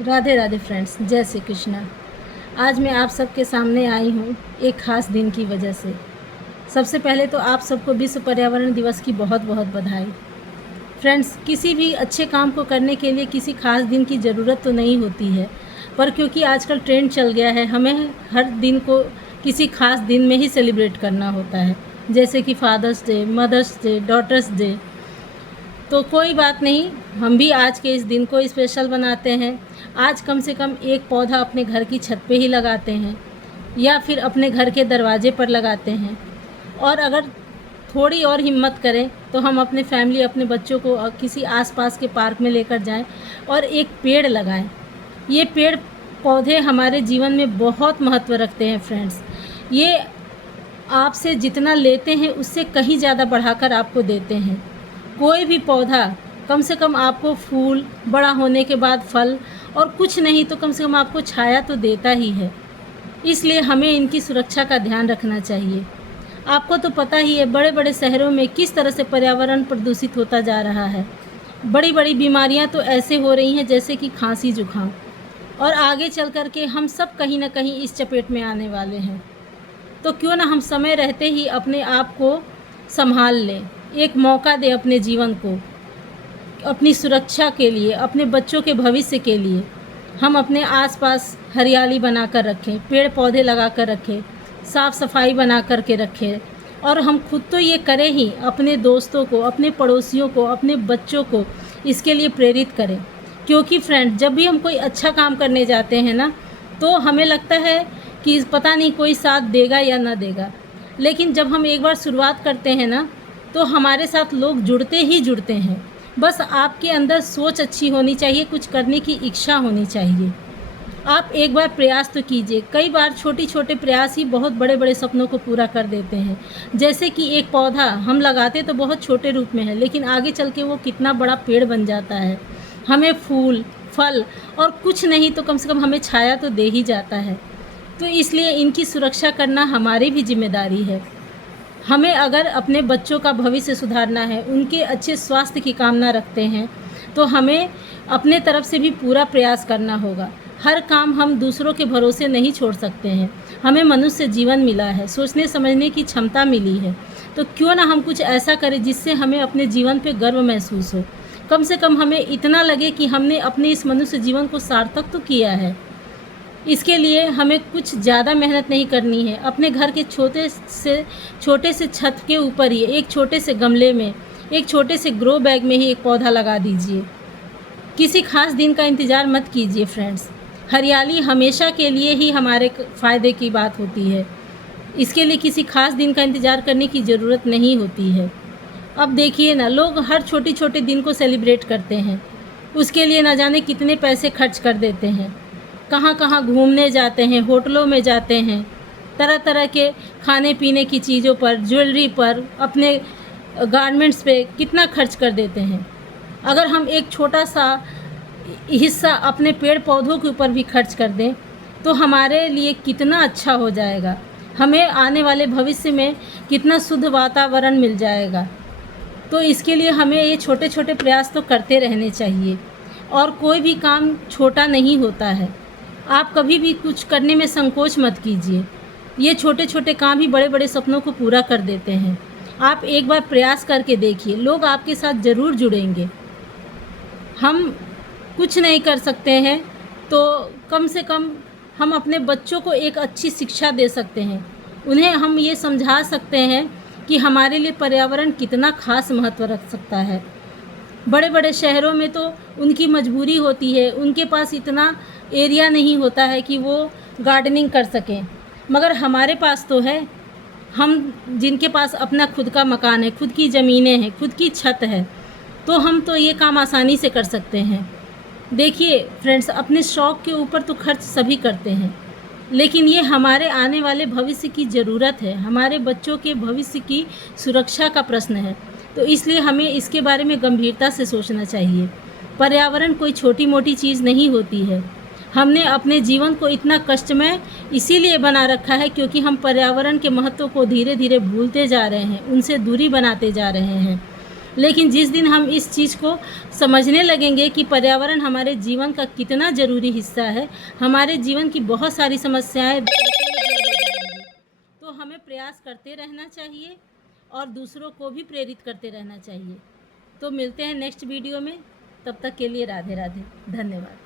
Radhe Radhe friends, जय श्री कृष्णा। आज मैं आप सबके सामने आई हूँ एक ख़ास दिन की वजह से। सबसे पहले तो आप सबको विश्व पर्यावरण दिवस की बहुत बहुत बधाई। फ्रेंड्स, किसी भी अच्छे काम को करने के लिए किसी खास दिन की ज़रूरत तो नहीं होती है, पर क्योंकि आजकल ट्रेंड चल गया है, हमें हर दिन को किसी खास दिन में ही सेलिब्रेट करना होता है, जैसे कि Father's Day, Mother's Day, Daughter's Day. तो कोई बात नहीं, हम भी आज के इस दिन को स्पेशल बनाते हैं। आज कम से कम एक पौधा अपने घर की छत पे ही लगाते हैं या फिर अपने घर के दरवाजे पर लगाते हैं। और अगर थोड़ी और हिम्मत करें तो हम अपने फैमिली, अपने बच्चों को किसी आसपास के पार्क में लेकर जाएं और एक पेड़ लगाएं। ये पेड़ पौधे हमारे जीवन में बहुत महत्व रखते हैं फ्रेंड्स। ये आपसे जितना लेते हैं उससे कहीं ज़्यादा बढ़ाकर आपको देते हैं। कोई भी पौधा कम से कम आपको फूल, बड़ा होने के बाद फल, और कुछ नहीं तो कम से कम आपको छाया तो देता ही है। इसलिए हमें इनकी सुरक्षा का ध्यान रखना चाहिए। आपको तो पता ही है बड़े बड़े शहरों में किस तरह से पर्यावरण प्रदूषित होता जा रहा है। बड़ी बड़ी बीमारियां तो ऐसे हो रही हैं जैसे कि खांसी, जुकाम, और आगे चल कर के हम सब कहीं ना कहीं इस चपेट में आने वाले हैं। तो क्यों ना हम समय रहते ही अपने आप को संभाल लें, एक मौका दें अपने जीवन को, अपनी सुरक्षा के लिए, अपने बच्चों के भविष्य के लिए। हम अपने आसपास हरियाली बना कर रखें, पेड़ पौधे लगा कर रखें, साफ़ सफाई बना कर के रखें, और हम खुद तो ये करें ही, अपने दोस्तों को, अपने पड़ोसियों को, अपने बच्चों को इसके लिए प्रेरित करें। क्योंकि फ्रेंड, जब भी हम कोई अच्छा काम करने जाते हैं ना, तो हमें लगता है कि पता नहीं कोई साथ देगा या ना देगा, लेकिन जब हम एक बार शुरुआत करते हैं ना, तो हमारे साथ लोग जुड़ते ही जुड़ते हैं। बस आपके अंदर सोच अच्छी होनी चाहिए, कुछ करने की इच्छा होनी चाहिए। आप एक बार प्रयास तो कीजिए। कई बार छोटे छोटे प्रयास ही बहुत बड़े बड़े सपनों को पूरा कर देते हैं। जैसे कि एक पौधा हम लगाते तो बहुत छोटे रूप में है, लेकिन आगे चल के वो कितना बड़ा पेड़ बन जाता है। हमें फूल, फल और कुछ नहीं तो कम से कम हमें छाया तो दे ही जाता है। तो इसलिए इनकी सुरक्षा करना हमारी भी जिम्मेदारी है। हमें अगर अपने बच्चों का भविष्य सुधारना है, उनके अच्छे स्वास्थ्य की कामना रखते हैं, तो हमें अपने तरफ से भी पूरा प्रयास करना होगा। हर काम हम दूसरों के भरोसे नहीं छोड़ सकते हैं। हमें मनुष्य जीवन मिला है, सोचने समझने की क्षमता मिली है, तो क्यों ना हम कुछ ऐसा करें जिससे हमें अपने जीवन पे गर्व महसूस हो। कम से कम हमें इतना लगे कि हमने अपने इस मनुष्य जीवन को सार्थक तो किया है। इसके लिए हमें कुछ ज़्यादा मेहनत नहीं करनी है। अपने घर के छोटे से छत के ऊपर ही, एक छोटे से गमले में, एक छोटे से ग्रो बैग में ही एक पौधा लगा दीजिए। किसी खास दिन का इंतज़ार मत कीजिए फ्रेंड्स। हरियाली हमेशा के लिए ही हमारे फ़ायदे की बात होती है। इसके लिए किसी खास दिन का इंतज़ार करने की ज़रूरत नहीं होती है। अब देखिए ना, लोग हर छोटे छोटे दिन को सेलिब्रेट करते हैं, उसके लिए ना जाने कितने पैसे खर्च कर देते हैं, कहाँ कहाँ घूमने जाते हैं, होटलों में जाते हैं, तरह तरह के खाने पीने की चीज़ों पर, ज्वेलरी पर, अपने गारमेंट्स पे कितना खर्च कर देते हैं। अगर हम एक छोटा सा हिस्सा अपने पेड़ पौधों के ऊपर भी खर्च कर दें तो हमारे लिए कितना अच्छा हो जाएगा। हमें आने वाले भविष्य में कितना शुद्ध वातावरण मिल जाएगा। तो इसके लिए हमें ये छोटे छोटे प्रयास तो करते रहने चाहिए, और कोई भी काम छोटा नहीं होता है। आप कभी भी कुछ करने में संकोच मत कीजिए। ये छोटे छोटे काम ही बड़े बड़े सपनों को पूरा कर देते हैं। आप एक बार प्रयास करके देखिए, लोग आपके साथ ज़रूर जुड़ेंगे। हम कुछ नहीं कर सकते हैं तो कम से कम हम अपने बच्चों को एक अच्छी शिक्षा दे सकते हैं। उन्हें हम ये समझा सकते हैं कि हमारे लिए पर्यावरण कितना खास महत्व रख सकता है। बड़े बड़े शहरों में तो उनकी मजबूरी होती है, उनके पास इतना एरिया नहीं होता है कि वो गार्डनिंग कर सकें, मगर हमारे पास तो है। हम जिनके पास अपना खुद का मकान है, खुद की ज़मीनें हैं, खुद की छत है, तो हम तो ये काम आसानी से कर सकते हैं। देखिए फ्रेंड्स, अपने शौक़ के ऊपर तो खर्च सभी करते हैं, लेकिन ये हमारे आने वाले भविष्य की ज़रूरत है, हमारे बच्चों के भविष्य की सुरक्षा का प्रश्न है। तो इसलिए हमें इसके बारे में गंभीरता से सोचना चाहिए। पर्यावरण कोई छोटी मोटी चीज़ नहीं होती है। हमने अपने जीवन को इतना कष्टमय इसीलिए बना रखा है क्योंकि हम पर्यावरण के महत्व को धीरे धीरे भूलते जा रहे हैं, उनसे दूरी बनाते जा रहे हैं। लेकिन जिस दिन हम इस चीज़ को समझने लगेंगे कि पर्यावरण हमारे जीवन का कितना ज़रूरी हिस्सा है, हमारे जीवन की बहुत सारी समस्याएं तो हमें प्रयास करते रहना चाहिए और दूसरों को भी प्रेरित करते रहना चाहिए। तो मिलते हैं नेक्स्ट वीडियो में, तब तक के लिए राधे राधे, धन्यवाद।